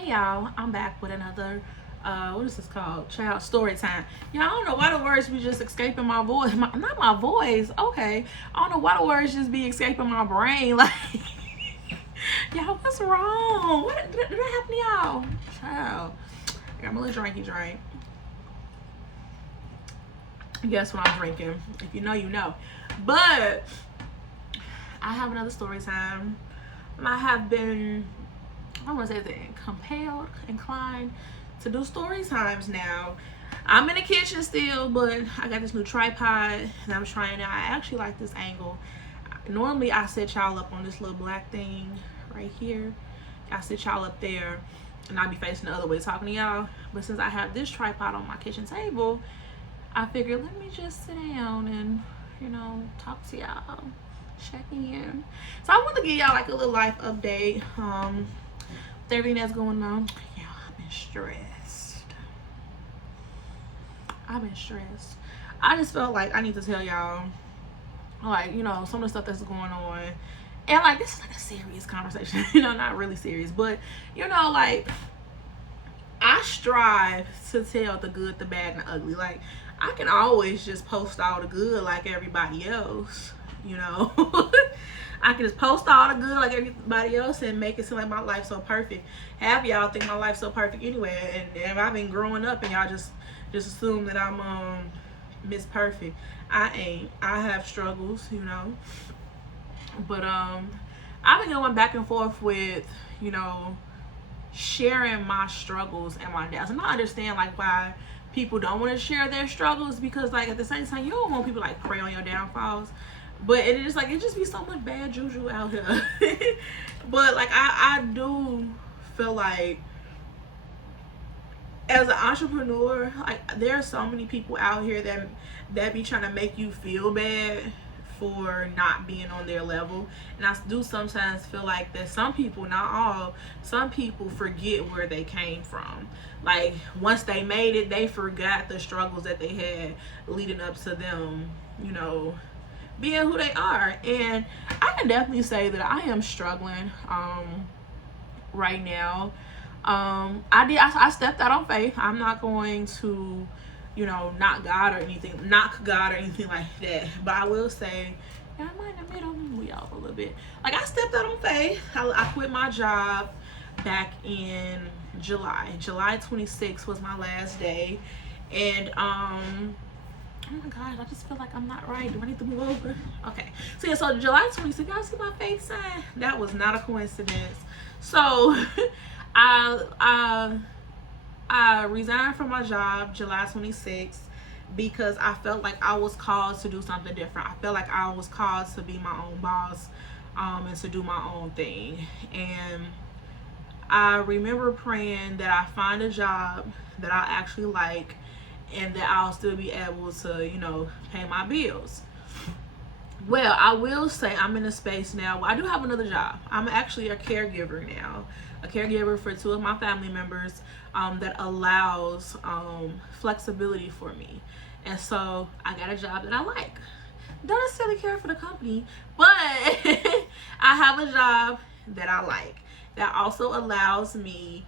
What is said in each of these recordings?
Hey y'all, I'm back with another what is this called? Child story time. Y'all, I don't know why the words be just escaping my voice. Not my voice, okay. I don't know why the words just be escaping my brain. Like y'all, what's wrong? What did that happen to y'all? Child. I got my little drinky drink. Guess what I'm drinking? If you know, you know. But I have another story time. I have been, I don't want to say that, compelled, inclined to do story times now. I'm in the kitchen still, but I got this new tripod and I'm trying it out. I actually like this angle. Normally I set y'all up on this little black thing right here. I sit y'all up there and I'll be facing the other way talking to y'all. But since I have this tripod on my kitchen table, I figured let me just sit down and, talk to y'all, check in. So I want to give y'all like a little life update. With everything that's going on. Y'all, I've been stressed. I just felt like I need to tell y'all, like, some of the stuff that's going on. And like, this is like a serious conversation. Not really serious, but like, I strive to tell the good, the bad, and the ugly. Like, I can always just post all the good like everybody else, I can just post all the good like everybody else and make it seem like my life's so perfect. Half y'all think my life's so perfect anyway, and I've been growing up and y'all just assume that I'm Miss Perfect. I ain't. I have struggles, But I've been going back and forth with, sharing my struggles and my doubts. And I understand like why people don't want to share their struggles, because like at the same time you don't want people like prey on your downfalls. But it is like, it just be so much bad juju out here. But like I do feel like as an entrepreneur, like there are so many people out here that be trying to make you feel bad for not being on their level. And I do sometimes feel like that some people, not all, some people forget where they came from. Like once they made it, they forgot the struggles that they had leading up to them, being who they are. And I can definitely say that I am struggling right now. I stepped out on faith. I'm not going to knock God or anything like that. But I will say, I might admit I'm way off a little bit. Like I stepped out on faith. I quit my job back in July. July 26th was my last day. And oh my gosh, I just feel like I'm not right. Do I need to move over? Okay. So yeah, so July 26th, y'all see my face sign? That was not a coincidence. So I resigned from my job July 26th because I felt like I was called to do something different. I felt like I was called to be my own boss and to do my own thing. And I remember praying that I find a job that I actually like and that I'll still be able to, pay my bills. Well, I will say I'm in a space now. I do have another job. I'm actually a caregiver now. A caregiver for two of my family members that allows flexibility for me. And so I got a job that I like. Don't necessarily care for the company, but I have a job that I like that also allows me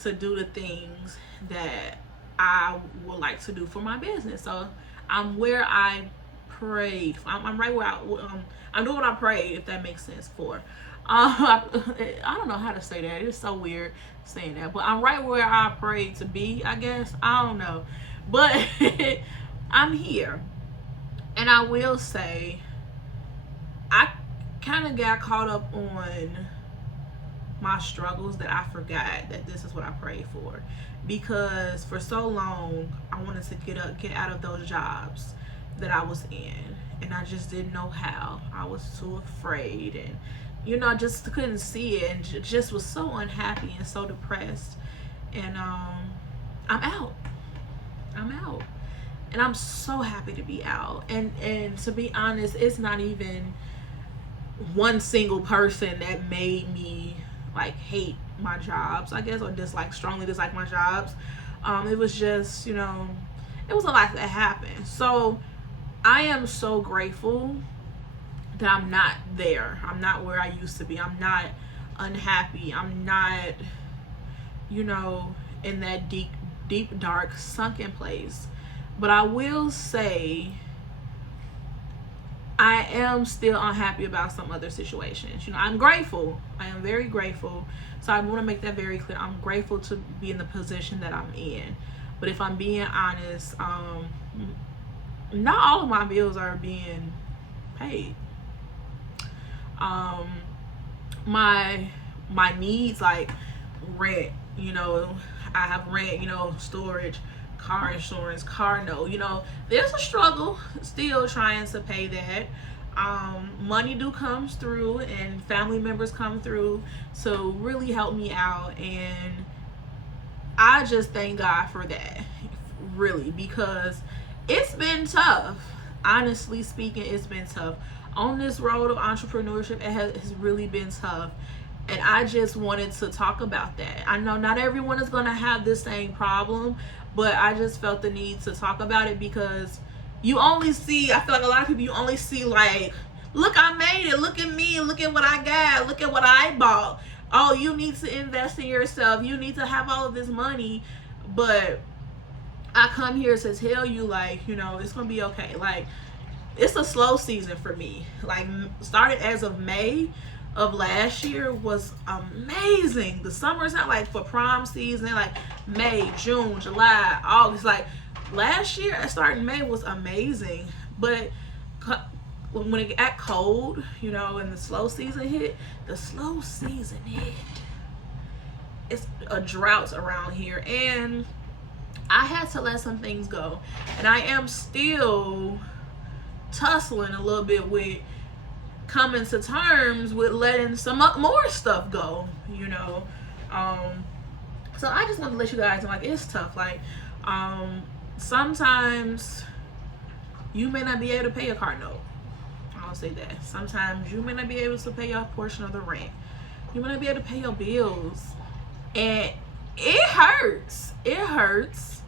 to do the things that I would like to do for my business. So I'm where I prayed. I'm right where I'm doing what I prayed, if that makes sense for. I don't know how to say that. It's so weird saying that, but I'm right where I prayed to be, I guess. I don't know, but I'm here. And I will say I kind of got caught up on my struggles that I forgot that this is what I prayed for, because for so long I wanted to get out of those jobs that I was in, and I just didn't know how. I was too afraid, and I just couldn't see it, and just was so unhappy and so depressed. And I'm out, and I'm so happy to be out. And to be honest, it's not even one single person that made me like hate my jobs, I guess, or strongly dislike my jobs. It was just, it was a lot that happened. So I am so grateful that I'm not there. I'm not where I used to be. I'm not unhappy. I'm not you know, in that deep, dark, sunken place. But I will say, I am still unhappy about some other situations. You know, I'm grateful. I am very grateful. So I want to make that very clear. I'm grateful to be in the position that I'm in. But if I'm being honest, not all of my bills are being paid. Um, my needs, like rent, you know, I have rent, you know, storage, car insurance, car note, you know, there's a struggle still trying to pay that. Money do comes through, and family members come through to really help me out, and I just thank God for that, really, because it's been tough. Honestly speaking, it's been tough. On this road of entrepreneurship, it has really been tough. And I just wanted to talk about that. I know not everyone is going to have the same problem, but I just felt the need to talk about it because you only see, I feel like a lot of people, you only see like, look, I made it. Look at me. Look at what I got. Look at what I bought. Oh, you need to invest in yourself. You need to have all of this money. But I come here to tell you, like, you know, it's going to be okay. Like, it's a slow season for me. Like, started as of May of last year was amazing. The summer's not like for prom season, like May, June, July, August. Like last year, I started in May was amazing. But when it got cold, you know, and the slow season hit, it's a drought around here, and I had to let some things go, and I am still tussling a little bit with coming to terms with letting some more stuff go, you know. So I just want to let you guys know, like, it's tough. Like, sometimes you may not be able to pay a car note. I'll say that. Sometimes you may not be able to pay your portion of the rent. You may not be able to pay your bills. And it hurts. It hurts.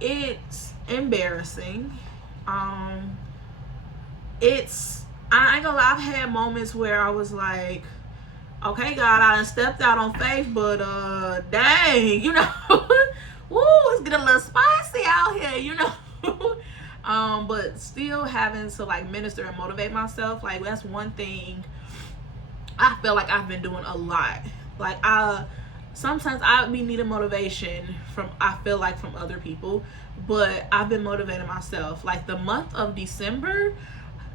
It's embarrassing. I ain't gonna lie, I've had moments where I was like, okay, God, I done stepped out on faith, but dang, you know, woo, it's getting a little spicy out here, you know. But still having to like minister and motivate myself, like that's one thing I feel like I've been doing a lot. Like sometimes I be needing motivation from, I feel like, from other people, but I've been motivating myself. Like the month of December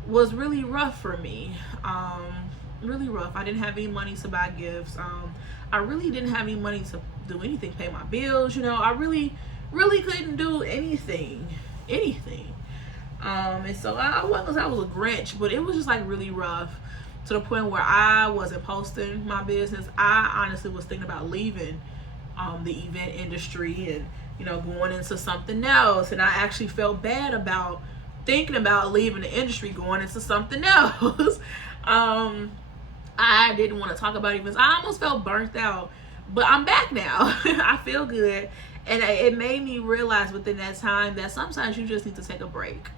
was really rough for me. Really rough. I didn't have any money to buy gifts. I really didn't have any money to do anything, pay my bills, you know. I really couldn't do anything. And so I was a Grinch, but it was just like really rough, to the point where I wasn't posting my business. I honestly was thinking about leaving the event industry and, you know, going into something else. And I actually felt bad about thinking about leaving the industry, going into something else. I didn't want to talk about events. I almost felt burnt out, but I'm back now. I feel good. And it made me realize within that time that sometimes you just need to take a break.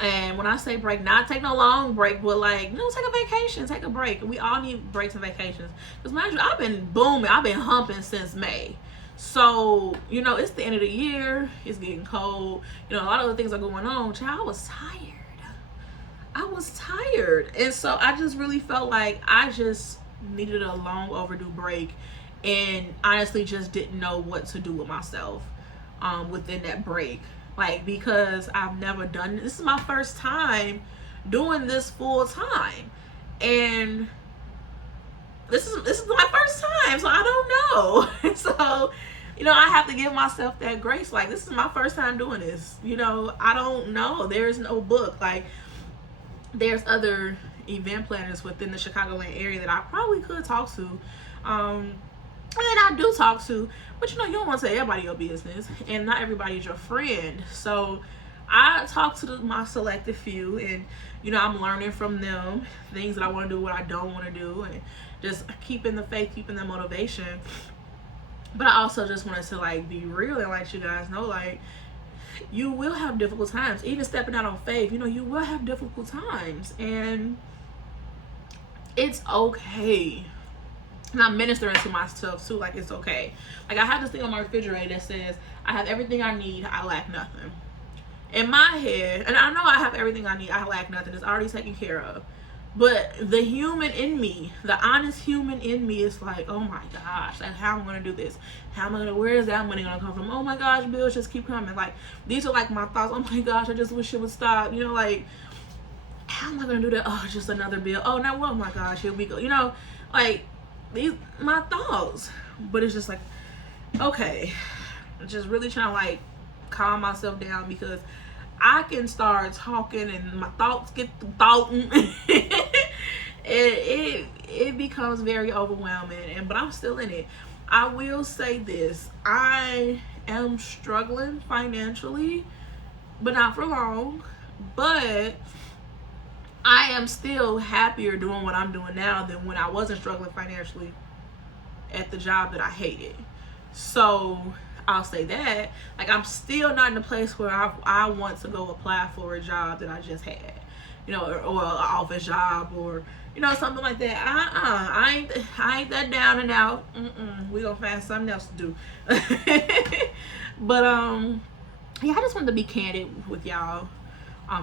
And when I say break, not take no long break, but like, you know, take a vacation, take a break. We all need breaks and vacations. Because mind you, I've been booming, I've been humping since May. So, you know, it's the end of the year, it's getting cold, you know, a lot of other things are going on. Child, I was tired. And so I just really felt like I just needed a long overdue break, and honestly just didn't know what to do with myself within that break. Like, because I've never done this is my first time doing this full time, and this is my first time, so I don't know. So, you know, I have to give myself that grace. Like, this is my first time doing this. You know, I don't know. There's no book. Like, there's other event planners within the Chicagoland area that I probably could talk to. And I do talk to, but you know, you don't want to tell everybody your business, and not everybody's your friend. So I talk to my selected few, and you know, I'm learning from them things that I want to do, what I don't want to do, and just keeping the faith, keeping the motivation. But I also just wanted to like be real and let you guys know, like, you will have difficult times. Even stepping out on faith, you know, you will have difficult times, and it's okay. And I'm ministering to myself too, like it's okay. Like I have this thing on my refrigerator that says, I have everything I need, I lack nothing. In my head, and I know I have everything I need, I lack nothing, it's already taken care of. But the human in me, the honest human in me is like, oh my gosh, like how am I gonna do this? How am I gonna, where is that money gonna come from? Oh my gosh, bills just keep coming. Like these are like my thoughts. Oh my gosh, I just wish it would stop. You know, like how am I gonna do that? Oh, just another bill. Oh now, oh my gosh, here we go. You know, like these my thoughts. But it's just like, okay, just really trying to like calm myself down, because I can start talking and my thoughts get thoughting. It becomes very overwhelming, but I'm still in it. I will say this, I am struggling financially, but not for long. But I am still happier doing what I'm doing now than when I wasn't struggling financially at the job that I hated. So I'll say that, like, I'm still not in a place where I want to go apply for a job that I just had, you know, or an office job, or you know, something like that. I ain't that down and out. We gonna find something else to do. But yeah, I just wanted to be candid with y'all.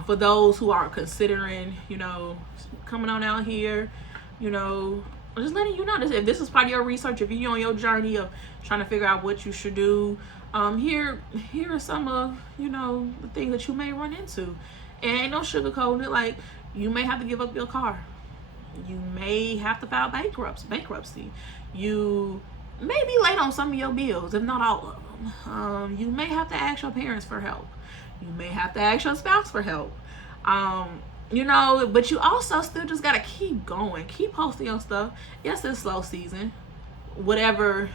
For those who are considering, you know, coming on out here, you know, I'm just letting you know this. If this is part of your research, if you're on your journey of trying to figure out what you should do, here are some of, you know, the things that you may run into. And ain't no sugarcoating it. Like, you may have to give up your car. You may have to file bankruptcy. You may be late on some of your bills, if not all of them. You may have to ask your parents for help. You may have to ask your spouse for help. You know, but you also still just gotta keep going, keep posting your stuff. Yes, it's slow season, whatever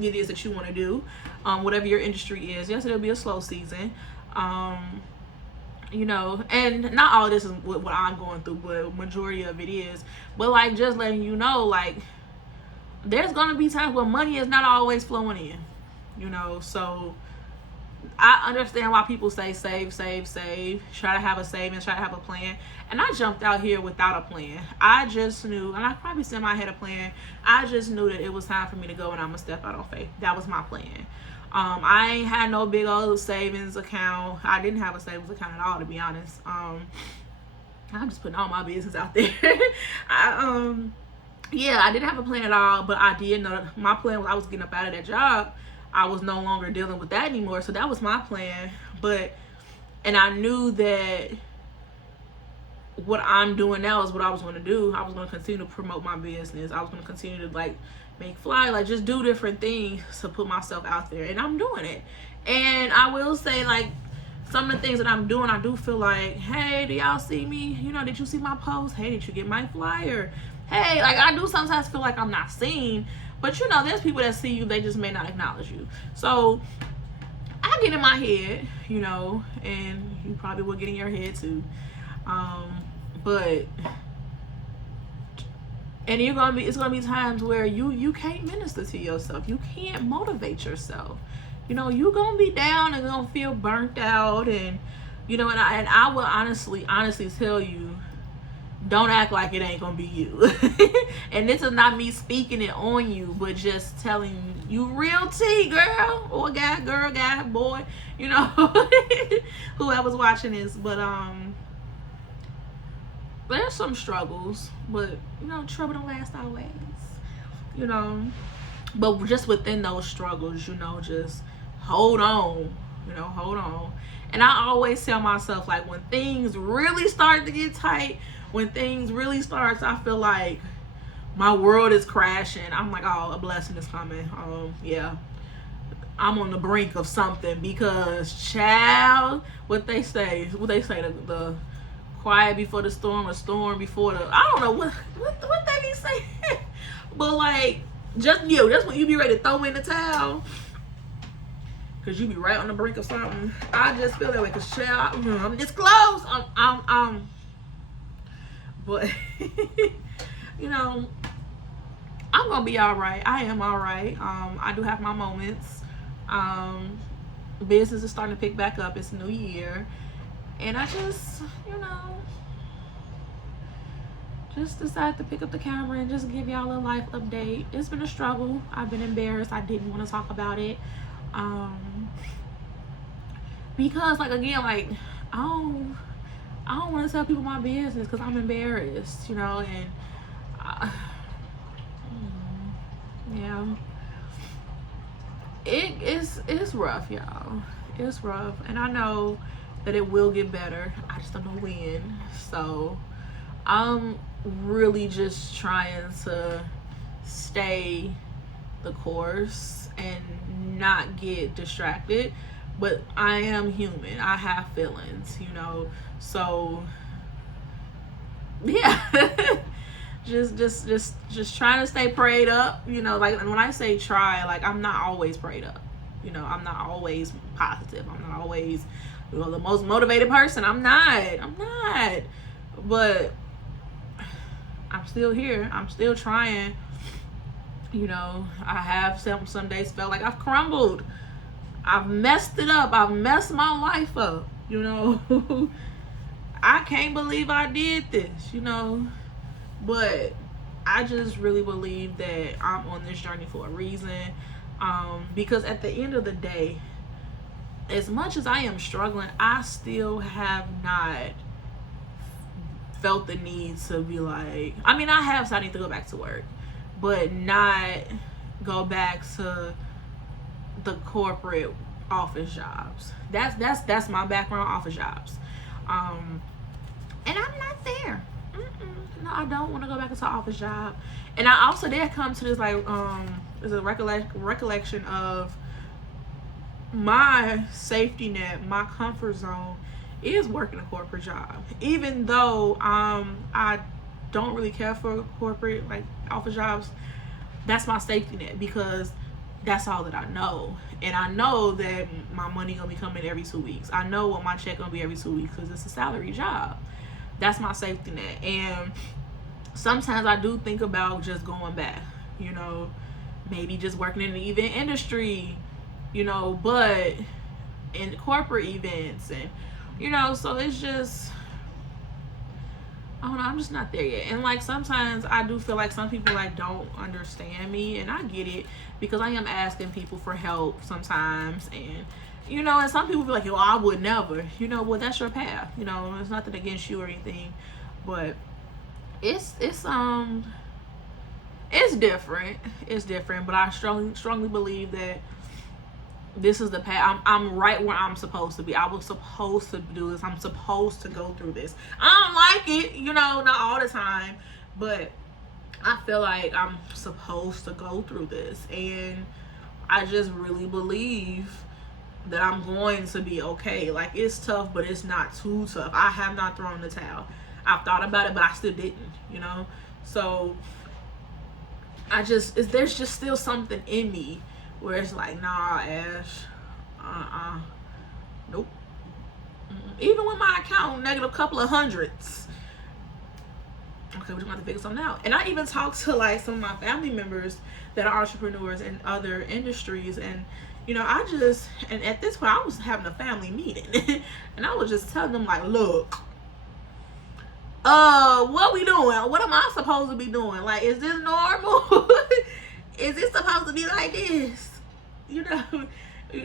it is that you want to do, whatever your industry is. Yes, it'll be a slow season. You know, and not all of this is what I'm going through, but majority of it is. But like, just letting you know, like, there's gonna be times where money is not always flowing in, you know. So I understand why people say save, try to have a savings, try to have a plan. And I jumped out here without a plan. I just knew, and I probably said I had a plan. I just knew that it was time for me to go, and I'm gonna step out on faith. That was my plan. I ain't had no big old savings account. I didn't have a savings account at all, to be honest. I'm just putting all my business out there. Yeah, I didn't have a plan at all, but I did know my plan was I was getting up out of that job. I was no longer dealing with that anymore. So that was my plan. And I knew that what I'm doing now is what I was going to do. I was going to continue to promote my business. I was going to continue to like make fly, like just do different things to put myself out there. And I'm doing it. And I will say, like, some of the things that I'm doing, I do feel like, hey, do y'all see me? You know, did you see my post? Hey, did you get my flyer? Hey, like, I do sometimes feel like I'm not seen. But, you know, there's people that see you, they just may not acknowledge you. So I get in my head, you know, and you probably will get in your head too. And it's gonna be times where you can't minister to yourself. You can't motivate yourself. You know, you're gonna be down and gonna feel burnt out, and you know, and I will honestly tell you, don't act like it ain't gonna be you. And this is not me speaking it on you, but just telling you real tea, girl, or guy, girl, guy, boy, you know, whoever's watching this. But there's some struggles, but you know, trouble don't last always, you know. But just within those struggles, you know, just hold on, you know, hold on. And I always tell myself, like, when things really start to get tight, when things really starts, I feel like my world is crashing, I'm like, oh, a blessing is coming. Yeah, I'm on the brink of something, because child, what they say, the quiet before the storm, or storm before the, I don't know what they be saying. But like, just when you be ready to throw in the towel, cause you be right on the brink of something. I just feel that way, cause child, I'm this close. But you know, I'm gonna be all right. I am all right. I do have my moments. Business is starting to pick back up. It's a new year, and I just, you know, just decided to pick up the camera and just give y'all a life update. It's been a struggle. I've been embarrassed. I didn't want to talk about it. Because like, again, like, I don't want to tell people my business because I'm embarrassed, you know, and yeah, it's rough, y'all. It's rough, and I know that it will get better. I just don't know when. So I'm really just trying to stay the course and not get distracted. But I am human. I have feelings, you know. So yeah. just trying to stay prayed up, you know. Like, when I say try, like, I'm not always prayed up, you know. I'm not always positive. I'm not always, you know, the most motivated person. I'm not, but I'm still here. I'm still trying, you know. I have some days felt like I've crumbled. I've messed it up. I've messed my life up, you know. I can't believe I did this, you know. But I just really believe that I'm on this journey for a reason. Because at the end of the day, as much as I am struggling, I still have not felt the need to be like, I mean, I have, so I need to go back to work, but not go back to the corporate office jobs. That's my background, office jobs. And I'm not there. No, I don't want to go back into an office job. And I also did come to this, like, there's a recollection of my safety net, my comfort zone is working a corporate job. Even though I don't really care for corporate, like, office jobs, that's my safety net because that's all that I know. And I know that my money gonna be coming every 2 weeks. I know what my check gonna be every 2 weeks because it's a salary job. That's my safety net. And sometimes I do think about just going back, you know, maybe just working in the event industry, you know, but in corporate events, and, you know, so it's just, I don't know, I'm just not there yet. And, like, sometimes I do feel like some people, like, don't understand me, and I get it because I am asking people for help sometimes, and, you know, and some people feel like, yo, I would never, you know. Well, that's your path, you know. It's nothing against you or anything, but it's different. It's different, but I strongly believe that this is the path. I'm right where I'm supposed to be. I was supposed to do this. I'm supposed to go through this. I don't like it, you know, not all the time, but I feel like I'm supposed to go through this, and I just really believe that I'm going to be okay. Like, it's tough, but it's not too tough. I have not thrown the towel. I've thought about it, but I still didn't, you know. So there's just still something in me where it's like, nah, Ash, nope. Even with my account negative couple of hundreds, okay, we're just gonna have to figure something out. And I even talked to, like, some of my family members that are entrepreneurs in other industries, and, you know, and at this point I was having a family meeting and I was just telling them, like, look, what we doing? What am I supposed to be doing? Like, is this normal? Is it supposed to be like this? You know,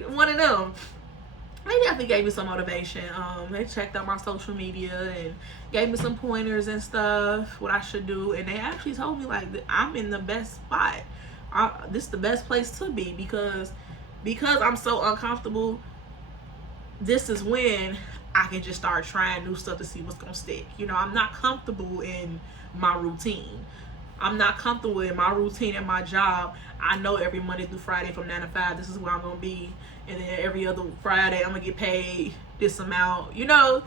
one of them. They definitely gave me some motivation. They checked out my social media and gave me some pointers and stuff, what I should do. And they actually told me, like, I'm in the best spot. This is the best place to be because I'm so uncomfortable. This is when I can just start trying new stuff to see what's gonna stick. You know, I'm not comfortable in my routine. I'm not comfortable in my routine and my job. I know every Monday through Friday from 9 to 5, this is where I'm gonna be, and then every other Friday I'm gonna get paid this amount. You know,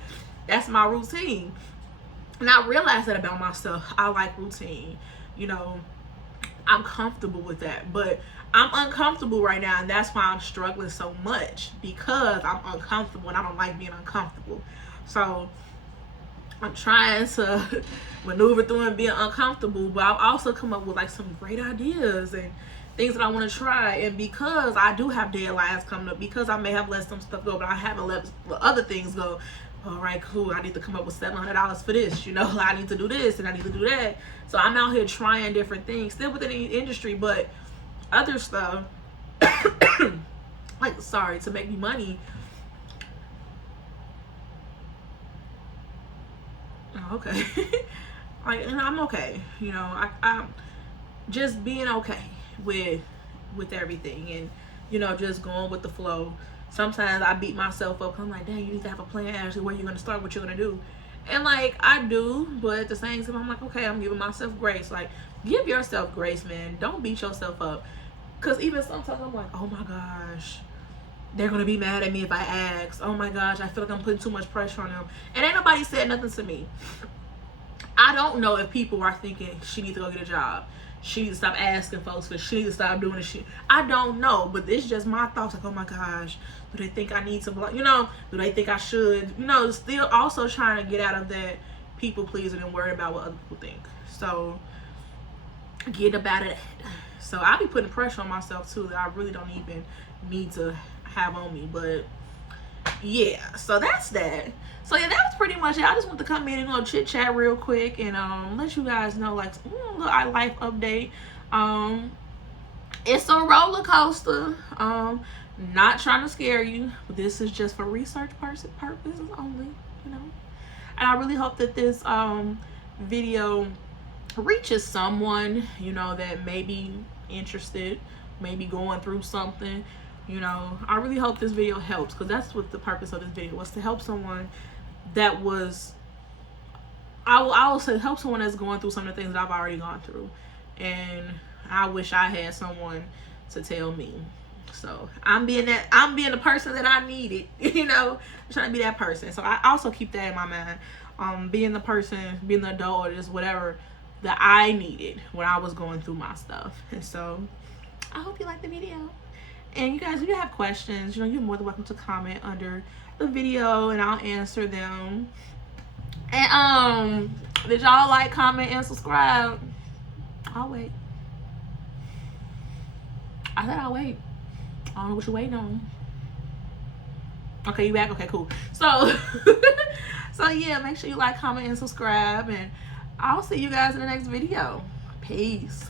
that's my routine. And I realized that about myself. I like routine. You know, I'm comfortable with that, but I'm uncomfortable right now, and that's why I'm struggling so much, because I'm uncomfortable and I don't like being uncomfortable. So I'm trying to maneuver through and being uncomfortable, but I've also come up with, like, some great ideas and things that I want to try. And because I do have deadlines coming up, because I may have let some stuff go, but I haven't let other things go, all right, cool, I need to come up with $700 for this, you know, I need to do this and I need to do that. So I'm out here trying different things, still within the industry, but other stuff, like, sorry, to make me money. Oh, okay. Like, and I'm okay, you know, I'm just being okay with everything, and, you know, just going with the flow. Sometimes I beat myself up. I'm like, dang, you need to have a plan, Ashley, where you're going to start, what you're going to do. And, like, I do, but at the same time, I'm like, okay, I'm giving myself grace. Like, give yourself grace, man. Don't beat yourself up. Because even sometimes I'm like, oh, my gosh, they're going to be mad at me if I ask. Oh, my gosh, I feel like I'm putting too much pressure on them. And ain't nobody said nothing to me. I don't know if people are thinking she needs to go get a job. She needs to stop asking folks for, she needs to stop doing this shit. I don't know, but it's just my thoughts. Like, oh my gosh, do they think I need to, you know, do they think I should, you know, still also trying to get out of that people pleasing and worrying about what other people think. So get up out of that. So I be putting pressure on myself too that I really don't even need to have on me. But yeah, so that's that. So yeah, that was pretty much it. I just want to come in and, you know, chit chat real quick and let you guys know, like, little life update. It's a roller coaster. Not trying to scare you, but this is just for research purposes only, you know. And I really hope that this video reaches someone, you know, that may be interested, maybe going through something. You know, I really hope this video helps, because that's what the purpose of this video was, to help someone that was, I will say, help someone that's going through some of the things that I've already gone through. And I wish I had someone to tell me. So I'm being the person that I needed, you know, I'm trying to be that person. So I also keep that in my mind, being the person, being the adult, or just whatever that I needed when I was going through my stuff. And so I hope you like the video. And you guys, if you have questions, you know, you're more than welcome to comment under the video and I'll answer them. And did y'all like, comment, and subscribe? I'll wait. I said I'll wait. I don't know what you're waiting on. Okay, you back? Okay, cool. So so yeah, make sure you like, comment, and subscribe, and I'll see you guys in the next video. Peace.